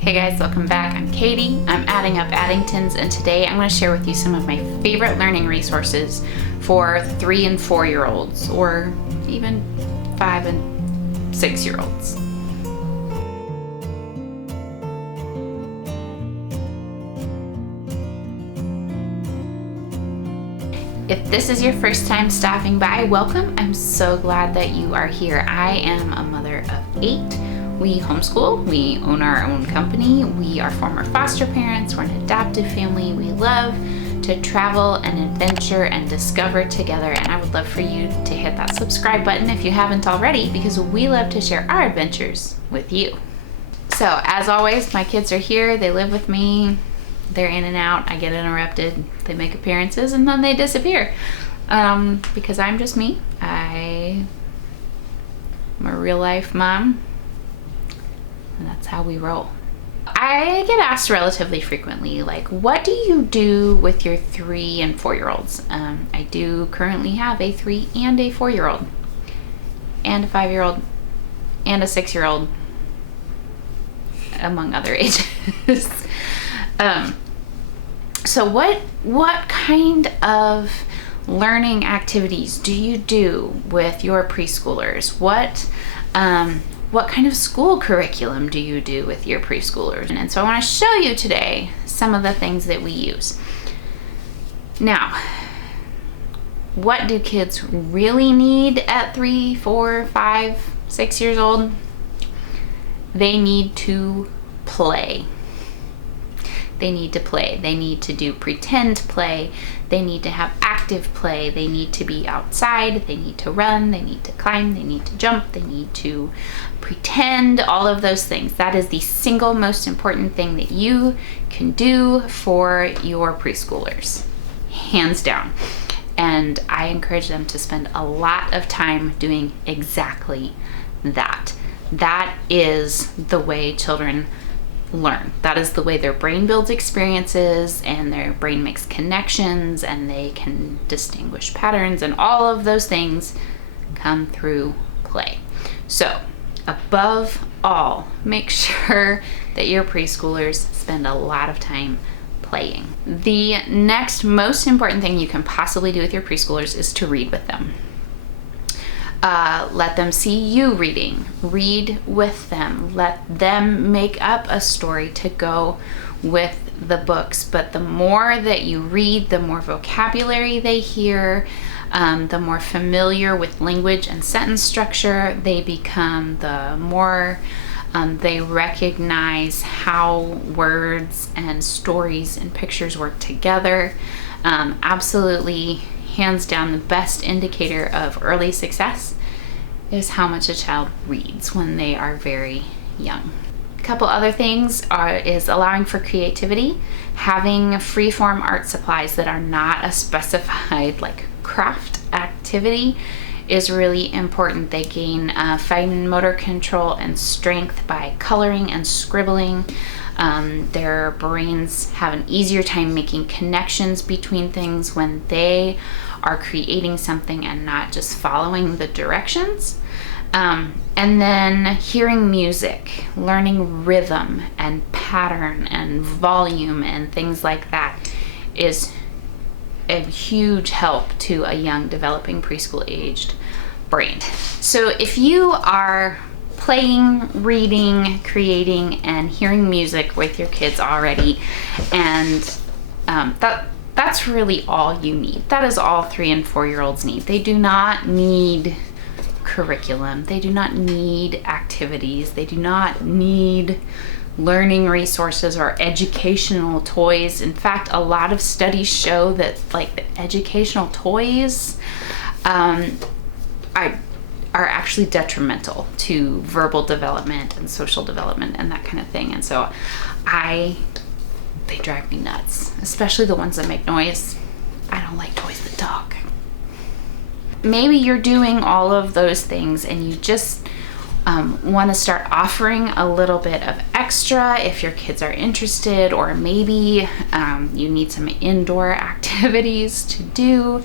Hey guys, welcome back. I'm Katie. I'm adding up Addingtons, and today I'm going to share with you some of my favorite learning resources for 3 and 4-year-olds, or even 5 and 6-year-olds. If this is your first time stopping by, welcome. I'm so glad that you are here. I am a mother of 8. We homeschool, we own our own company, we are former foster parents, we're an adoptive family, we love to travel and adventure and discover together, and I would love for you to hit that subscribe button if you haven't already, because we love to share our adventures with you. So as always, my kids are here, they live with me, they're in and out, I get interrupted, they make appearances, and then they disappear. Because I'm just me. I'm a real life mom. And that's how we roll. I get asked relatively frequently, like, what do you do with your 3 and 4-year-olds? I do currently have a 3 and a 4-year-old, and a 5-year-old, and a 6-year-old, among other ages. So what kind of learning activities do you do with your preschoolers? What kind of school curriculum do you do with your preschoolers? And so I want to show you today some of the things that we use. Now, what do kids really need at 3, 4, 5, 6 years old? They need to play. They need to play. They need to do pretend play. They need to have active play. They need to be outside. They need to run. They need to climb. They need to jump. They need to pretend, all of those things. That is the single most important thing that you can do for your preschoolers, hands down. And I encourage them to spend a lot of time doing exactly that. That is the way children learn. That is the way their brain builds experiences, and their brain makes connections, and they can distinguish patterns, and all of those things come through play. So above all, make sure that your preschoolers spend a lot of time playing. The next most important thing you can possibly do with your preschoolers is to read with them. Let them see you reading. Read with them. Let them make up a story to go with the books. But the more that you read, the more vocabulary they hear, the more familiar with language and sentence structure they become, the more they recognize how words and stories and pictures work together. Absolutely, hands down, the best indicator of early success is how much a child reads when they are very young. A couple other things is allowing for creativity. Having free-form art supplies that are not a specified like craft activity is really important. They gain fine motor control and strength by coloring and scribbling. Their brains have an easier time making connections between things when they are creating something and not just following the directions. And then hearing music, learning rhythm and pattern and volume and things like that is a huge help to a young developing preschool aged brain. So if you are playing, reading, creating, and hearing music with your kids already, and that's really all you need. That is all 3 and 4-year-olds need. They do not need curriculum. They do not need activities. They do not need learning resources or educational toys. In fact, a lot of studies show that like the educational toys are actually detrimental to verbal development and social development and that kind of thing. And so they drive me nuts, especially the ones that make noise. I don't like toys that talk. Maybe you're doing all of those things and you just want to start offering a little bit of extra if your kids are interested, or maybe you need some indoor activities to do.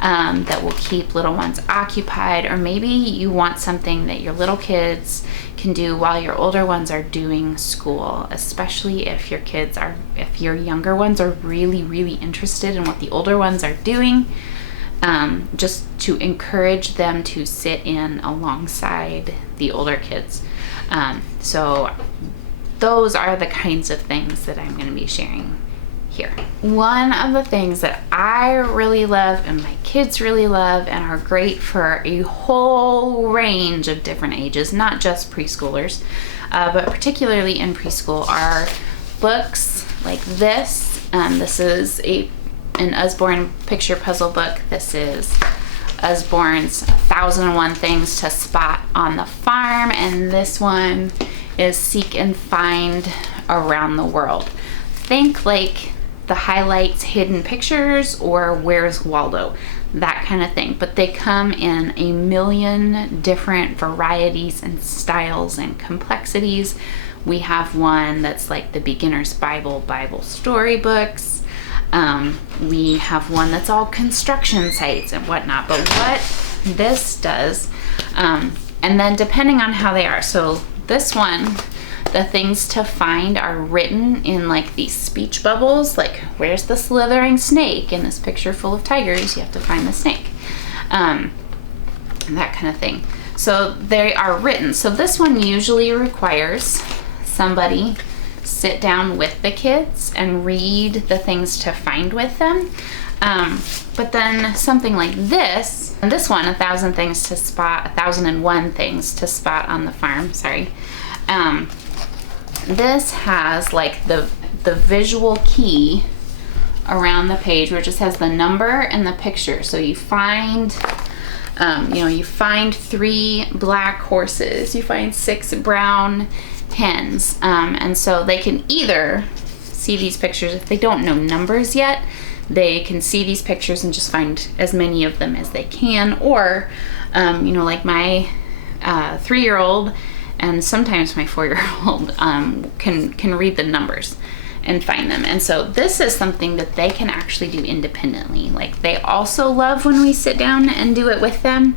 that will keep little ones occupied, or maybe you want something that your little kids can do while your older ones are doing school, especially if your younger ones are really, really interested in what the older ones are doing, just to encourage them to sit in alongside the older kids. So those are the kinds of things that I'm going to be sharing here. One of the things that I really love and my kids really love and are great for a whole range of different ages, not just preschoolers, but particularly in preschool, are books like this. This is an Usborne picture puzzle book. This is Usborne's 1001 Things to Spot on the Farm, and this one is Seek and Find Around the World. Think like the highlights, hidden pictures, or Where's Waldo, that kind of thing. But they come in a million different varieties and styles and complexities. We have one that's like the Beginner's Bible storybooks. We have one that's all construction sites and whatnot. But what this does, and then depending on how they are, so this one, the things to find are written in like these speech bubbles, like where's the slithering snake in this picture full of tigers, you have to find the snake, that kind of thing. So they are written. So this one usually requires somebody sit down with the kids and read the things to find with them. But then something like this, and this one, 1001 Things to Spot on the Farm, sorry. This has like the visual key around the page where it just has the number and the picture. So you find, you find 3 black horses, you find 6 brown hens, and so they can either see these pictures. If they don't know numbers yet, they can see these pictures and just find as many of them as they can, or like my 3-year-old and sometimes my 4-year-old can read the numbers and find them. And so this is something that they can actually do independently. Like, they also love when we sit down and do it with them.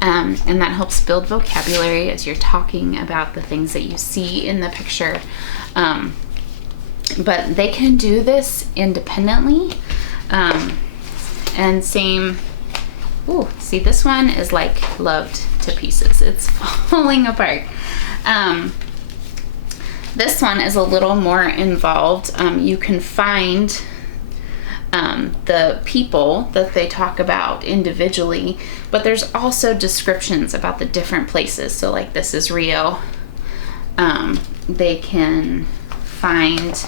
And that helps build vocabulary as you're talking about the things that you see in the picture. But they can do this independently. And same, see, this one is like loved to pieces. It's falling apart. This one is a little more involved. You can find the people that they talk about individually, but there's also descriptions about the different places. So like, this is Rio. They can find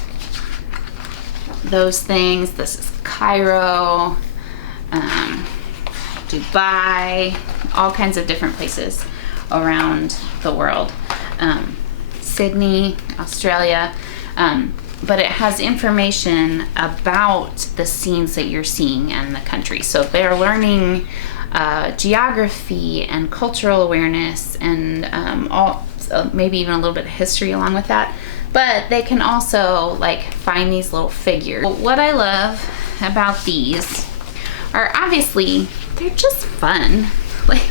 those things. This is Cairo, Dubai, all kinds of different places around the world. Sydney, Australia, but it has information about the scenes that you're seeing and the country. So they're learning geography and cultural awareness and maybe even a little bit of history along with that. But they can also like find these little figures. What I love about these are, obviously, they're just fun. Like,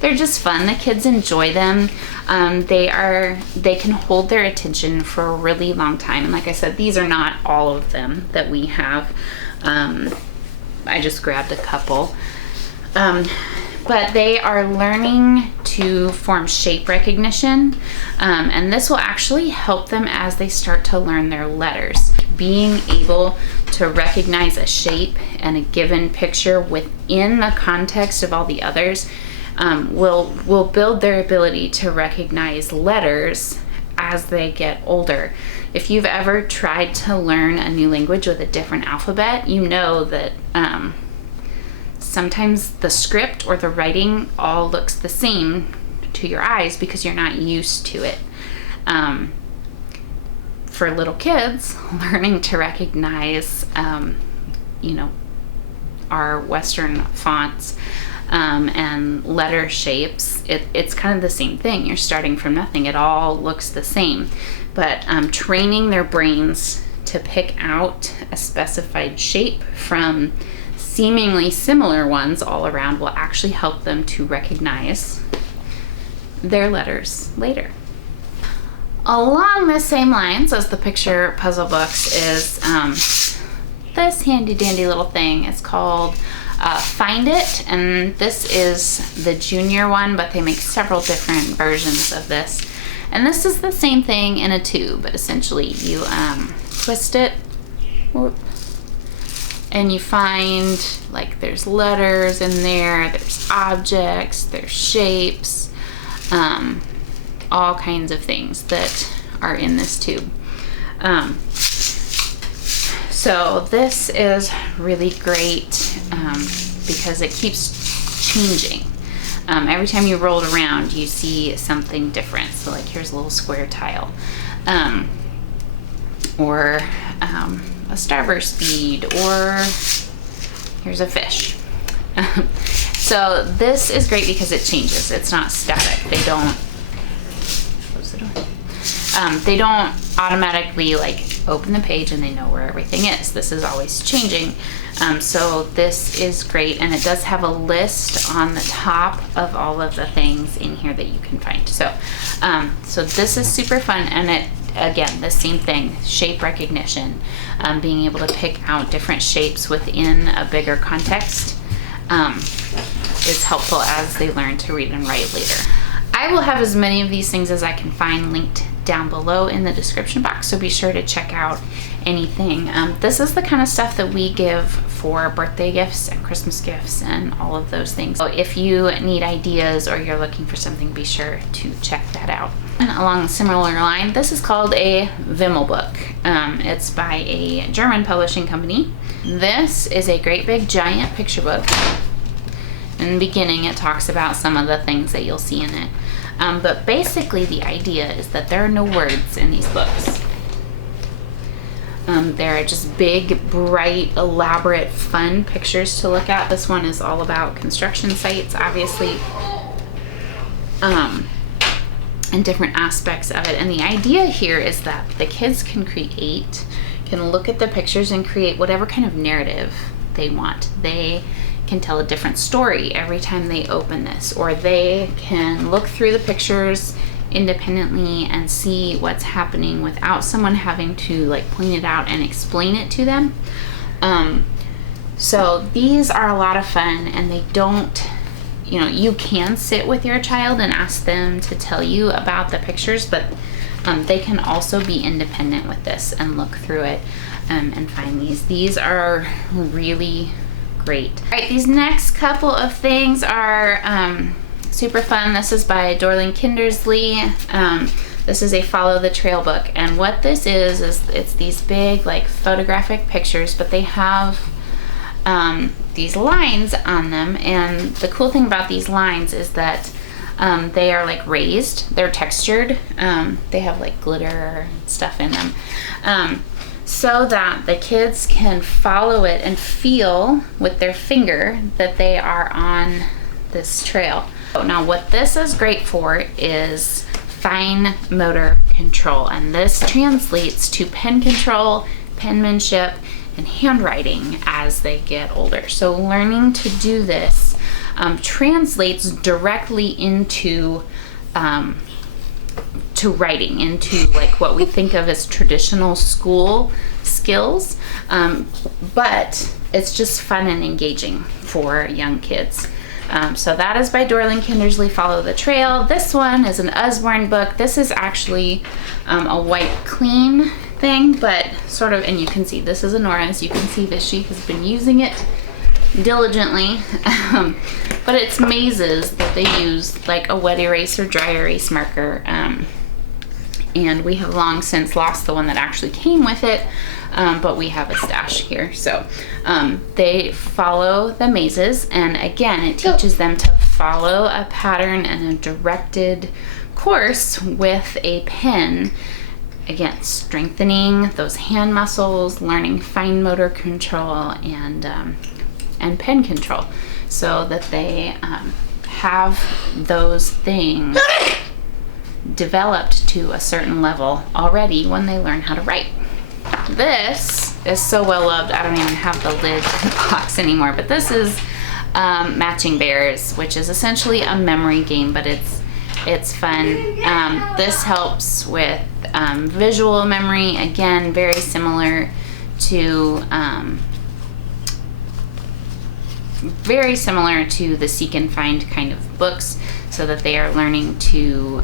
they're just fun. The kids enjoy them. They can hold their attention for a really long time. And like I said, these are not all of them that we have. I just grabbed a couple. But they are learning to form shape recognition. And this will actually help them as they start to learn their letters. Being able to recognize a shape and a given picture within the context of all the others will build their ability to recognize letters as they get older. If you've ever tried to learn a new language with a different alphabet, you know that sometimes the script or the writing all looks the same to your eyes because you're not used to it. For little kids, learning to recognize, our Western fonts and letter shapes, it's kind of the same thing. You're starting from nothing. It all looks the same. But training their brains to pick out a specified shape from seemingly similar ones all around will actually help them to recognize their letters later. Along the same lines as the picture puzzle books is this handy dandy little thing. It's called Find It, and this is the junior one, but they make several different versions of this. And this is the same thing in a tube. Essentially, you twist it, and you find, like, there's letters in there, there's objects, there's shapes, all kinds of things that are in this tube. So this is really great because it keeps changing. Every time you roll it around, you see something different. So like, here's a little square tile, or a starburst bead, or here's a fish. So this is great because it changes. It's not static. They don't close the door. They don't automatically like open the page and they know where everything is. This is always changing. So this is great, and it does have a list on the top of all of the things in here that you can find. So so this is super fun, and it, again, the same thing, shape recognition, being able to pick out different shapes within a bigger context is helpful as they learn to read and write later. I will have as many of these things as I can find linked down below in the description box, so be sure to check out anything. This is the kind of stuff that we give for birthday gifts and Christmas gifts and all of those things. So if you need ideas or you're looking for something, be sure to check that out. And along a similar line, this is called a Wimmel book. It's by a German publishing company. This is a great big giant picture book. In the beginning, it talks about some of the things that you'll see in it. But basically the idea is that there are no words in these books. They're just big, bright, elaborate, fun pictures to look at. This one is all about construction sites, obviously, and different aspects of it. And the idea here is that the kids can look at the pictures and create whatever kind of narrative they want. They can tell a different story every time they open this, or they can look through the pictures independently and see what's happening without someone having to like point it out and explain it to them. So these are a lot of fun, and they don't, you can sit with your child and ask them to tell you about the pictures, but they can also be independent with this and look through it and find these. These are really great. All right, these next couple of things are super fun. This is by Dorling Kindersley. This is a Follow the Trail book, and what this is it's these big like photographic pictures, but they have these lines on them, and the cool thing about these lines is that they are like raised, they're textured, they have like glitter and stuff in them, so that the kids can follow it and feel with their finger that they are on this trail. Now what this is great for is fine motor control, and this translates to pen control, penmanship, and handwriting as they get older. So learning to do this translates directly into to writing, into like what we think of as traditional school skills, but it's just fun and engaging for young kids. So that is by Dorling Kindersley, Follow the Trail. This one is an Usborne book. This is actually a white clean thing, but sort of, and you can see this is Annorah, as you can see that she has been using it diligently, but it's mazes that they use like a wet erase or dry erase marker, and we have long since lost the one that actually came with it, but we have a stash here. So they follow the mazes, and again it teaches them to follow a pattern and a directed course with a pen. Again, strengthening those hand muscles, learning fine motor control, and pen control, so that they have those things developed to a certain level already when they learn how to write. This is so well loved. I don't even have the lid to the box anymore, but this is Matching Bears, which is essentially a memory game, but it's fun. This helps with visual memory, again, very similar to the seek and find kind of books, so that they are learning to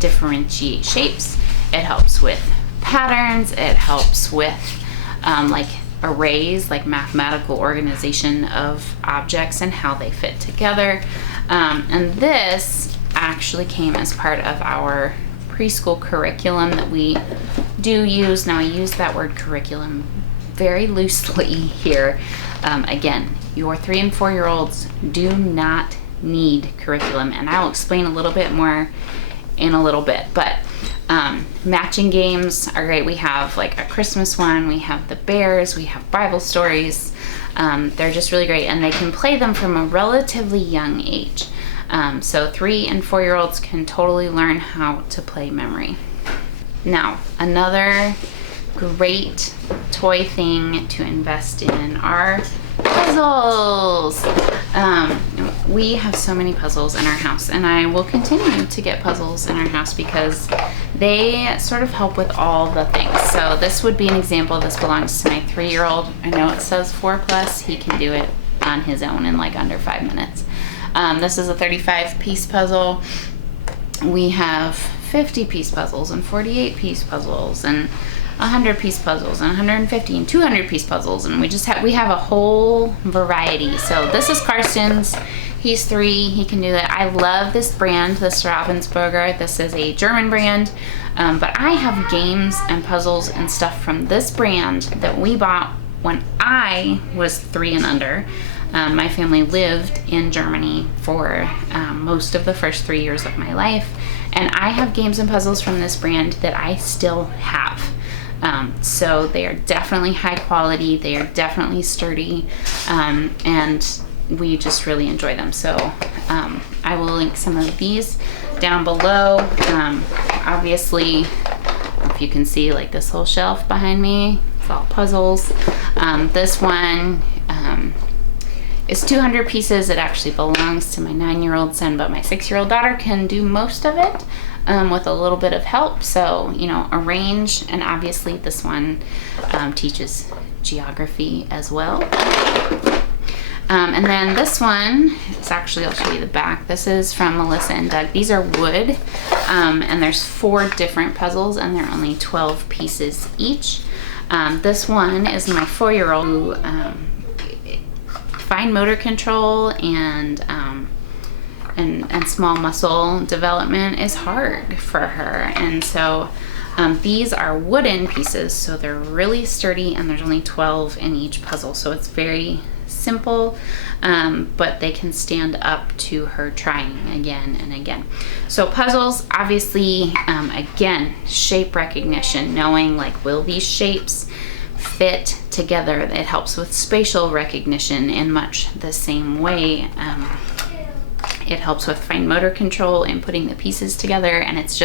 differentiate shapes. It helps with patterns. It helps with like arrays, like mathematical organization of objects and how they fit together. And this actually came as part of our preschool curriculum that we do use. Now, I use that word curriculum very loosely here. Again, your 3 and 4 year olds do not need curriculum, and I'll explain a little bit more in a little bit, but matching games are great. We have like a Christmas one, we have the bears, we have Bible stories. They're just really great, and they can play them from a relatively young age. So 3 and 4 year olds can totally learn how to play memory. Now, another great toy thing to invest in are puzzles. We have so many puzzles in our house, and I will continue to get puzzles in our house because they sort of help with all the things. So this would be an example. This belongs to my 3-year-old. I know it says 4+. He can do it on his own in like under 5 minutes. This is a 35-piece puzzle. We have 50-piece puzzles and 48-piece puzzles and 100-piece puzzles and 150 and 200-piece puzzles, and we have a whole variety. So this is Carsten's. He's 3. He can do that. I love this brand, this Ravensburger. This is a German brand, but I have games and puzzles and stuff from this brand that we bought when I was 3 and under. My family lived in Germany for most of the first 3 years of my life, and I have games and puzzles from this brand that I still have. So they are definitely high quality, they are definitely sturdy, and we just really enjoy them. So I will link some of these down below. Obviously, if you can see, like this whole shelf behind me, it's all puzzles. This one is 200 pieces. It actually belongs to my 9-year-old son, but my 6-year-old daughter can do most of it with a little bit of help. So, you know, arrange, and obviously this one teaches geography as well. And then this one is actually, I'll show you the back. This is from Melissa and Doug. These are wood, and there's 4 different puzzles, and they're only 12 pieces each. This one is my 4-year-old who fine motor control and small muscle development is hard for her, and so these are wooden pieces, so they're really sturdy, and there's only 12 in each puzzle, so it's very simple, but they can stand up to her trying again and again. So puzzles, obviously, again, shape recognition, knowing like, will these shapes fit together? It helps with spatial recognition in much the same way. It helps with fine motor control and putting the pieces together, and it's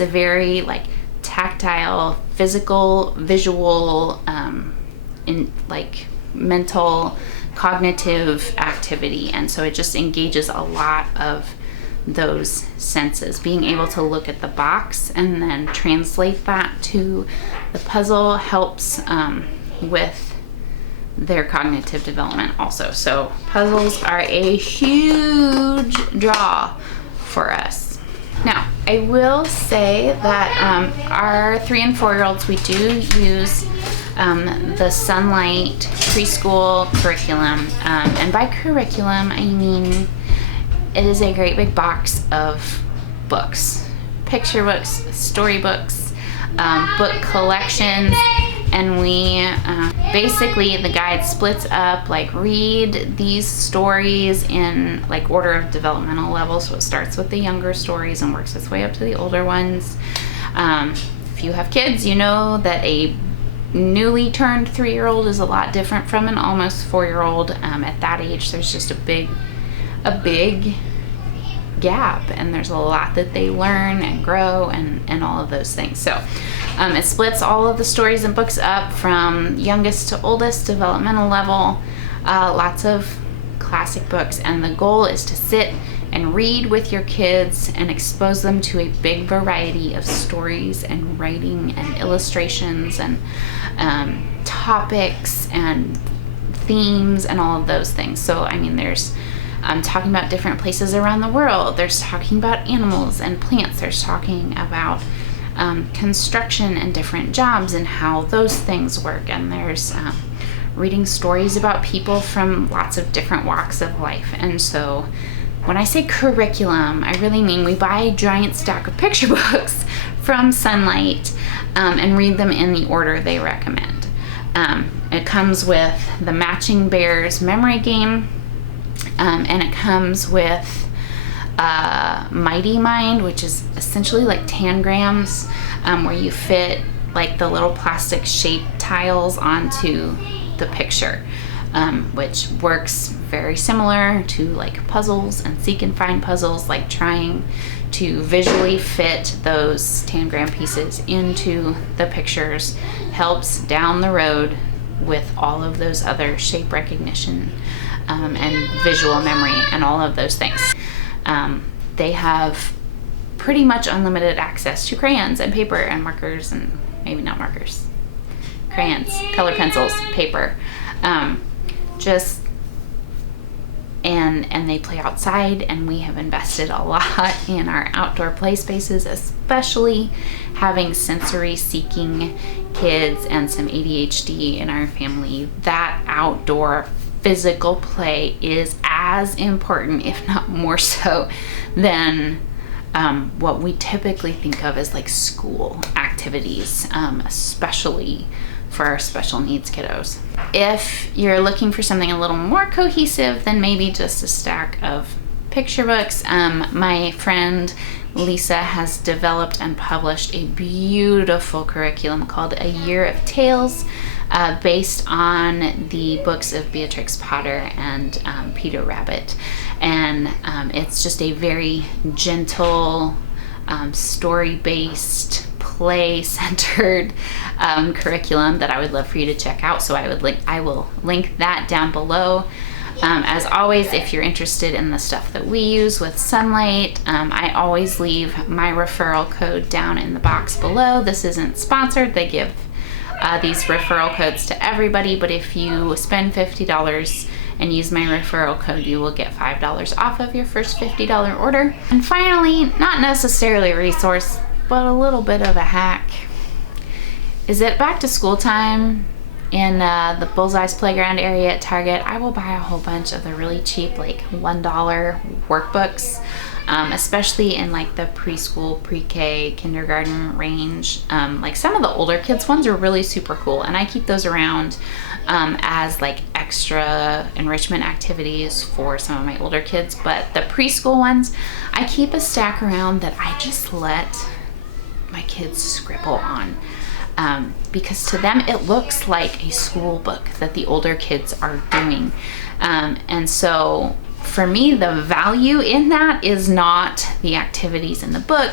a very like tactile, physical, visual, in like mental, cognitive activity, and so it just engages a lot of those senses. Being able to look at the box and then translate that to the puzzle helps with their cognitive development also. So puzzles are a huge draw for us. Now, I will say that our 3 and 4 year olds, we do use the Sunlight preschool curriculum, and by curriculum I mean it is a great big box of books, picture books, storybooks, book collections, and we basically, the guide splits up, like, read these stories in like order of developmental level. So it starts with the younger stories and works its way up to the older ones. If you have kids, you know that a newly turned 3-year-old is a lot different from an almost 4-year-old. At that age, there's just a big gap, and there's a lot that they learn and grow and all of those things. So It splits all of the stories and books up from youngest to oldest, developmental level, lots of classic books, and the goal is to sit and read with your kids and expose them to a big variety of stories and writing and illustrations and topics and themes and all of those things. So I mean, there's talking about different places around the world, there's talking about animals and plants, there's talking about construction and different jobs and how those things work, and there's reading stories about people from lots of different walks of life. And so when I say curriculum, I really mean we buy a giant stack of picture books from Sunlight and read them in the order they recommend. It comes with the Matching Bears memory game, and it comes with Mighty Mind, which is essentially like tangrams, where you fit like the little plastic shaped tiles onto the picture, which works very similar to like puzzles and seek and find puzzles, like trying to visually fit those tangram pieces into the pictures helps down the road with all of those other shape recognition and visual memory and all of those things. They have pretty much unlimited access to crayons and paper and markers, and maybe not markers, crayons, color pencils, paper, and they play outside, and we have invested a lot in our outdoor play spaces, especially having sensory seeking kids and some ADHD in our family. That outdoor physical play is as important, if not more so, than what we typically think of as like school activities, especially for our special needs kiddos. If you're looking for something a little more cohesive than maybe just a stack of picture books, my friend Lisa has developed and published a beautiful curriculum called A Year of Tales, based on the books of Beatrix Potter and Peter Rabbit. And it's just a very gentle, story-based, play-centered curriculum that I would love for you to check out. So I will link that down below. As always, if you're interested in the stuff that we use with Sunlight, I always leave my referral code down in the box below. This isn't sponsored. They give these referral codes to everybody, but if you spend $50 and use my referral code, you will get $5 off of your first $50 order. And finally, not necessarily a resource, but a little bit of a hack. Is it back to school time in the Bullseye's Playground area at Target? I will buy a whole bunch of the really cheap, like $1 workbooks, especially in like the preschool, pre-K, kindergarten range. Like some of the older kids ones are really super cool, and I keep those around as like extra enrichment activities for some of my older kids. But the preschool ones, I keep a stack around that I just let my kids scribble on. Because to them it looks like a school book that the older kids are doing. And so for me, the value in that is not the activities in the book.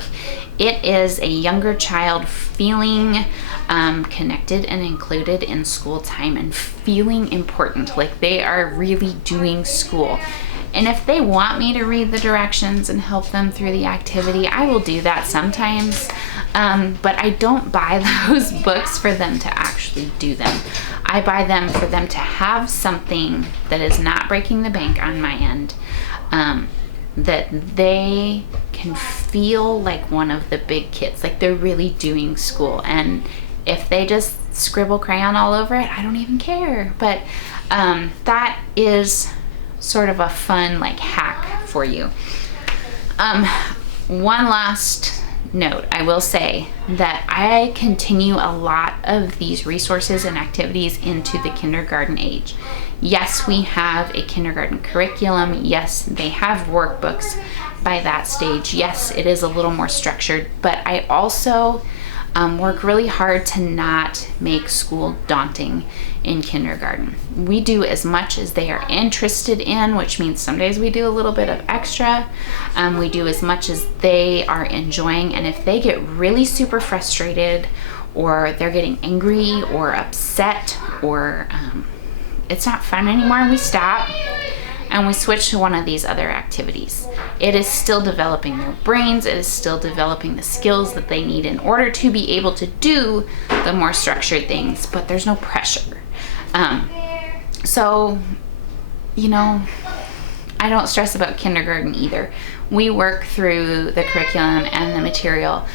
It is a younger child feeling connected and included in school time and feeling important, like they are really doing school. And if they want me to read the directions and help them through the activity, I will do that sometimes. But I don't buy those books for them to actually do them. I buy them for them to have something that is not breaking the bank on my end, that they can feel like one of the big kids, like they're really doing school. And if they just scribble crayon all over it, I don't even care. But that is sort of a fun like hack for you. One last note, I will say that I continue a lot of these resources and activities into the kindergarten age. Yes, we have a kindergarten curriculum. Yes, they have workbooks by that stage. Yes, it is a little more structured, but I also work really hard to not make school daunting in kindergarten. We do as much as they are interested in, which means some days we do a little bit of extra. We do as much as they are enjoying, and if they get really super frustrated or they're getting angry or upset, or it's not fun anymore, and we stop and we switch to one of these other activities. It is still developing their brains. It is still developing the skills that they need in order to be able to do the more structured things, but there's no pressure. So, you know, I don't stress about kindergarten either. We work through the curriculum and the material,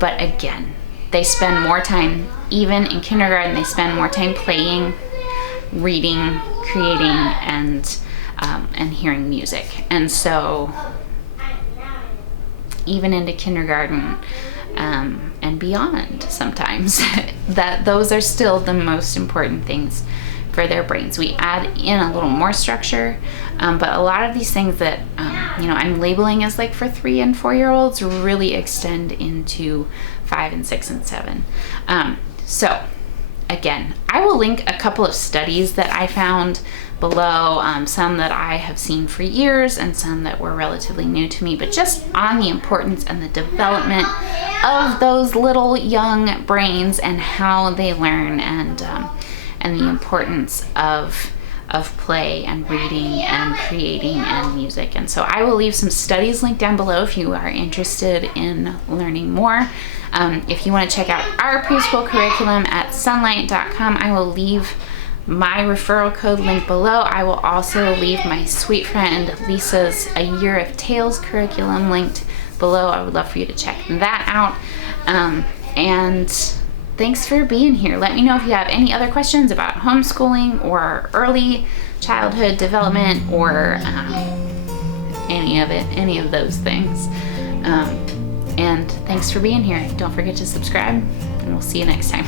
but again, they spend more time, even in kindergarten, they spend more time playing, reading, creating, and hearing music. And so even into kindergarten and beyond sometimes, that those are still the most important things for their brains. We add in a little more structure, but a lot of these things that you know, I'm labeling as like for 3 and 4 year olds really extend into 5 and 6 and 7. So again, I will link a couple of studies that I found below, some that I have seen for years and some that were relatively new to me, but just on the importance and the development of those little young brains and how they learn, and the importance of play and reading and creating and music. And so I will leave some studies linked down below if you are interested in learning more. If you want to check out our preschool curriculum at sunlight.com, I will leave my referral code link below. I will also leave my sweet friend Lisa's A Year of Tales curriculum linked below. I would love for you to check that out. And thanks for being here. Let me know if you have any other questions about homeschooling or early childhood development, or any of those things. And thanks for being here. Don't forget to subscribe, and we'll see you next time.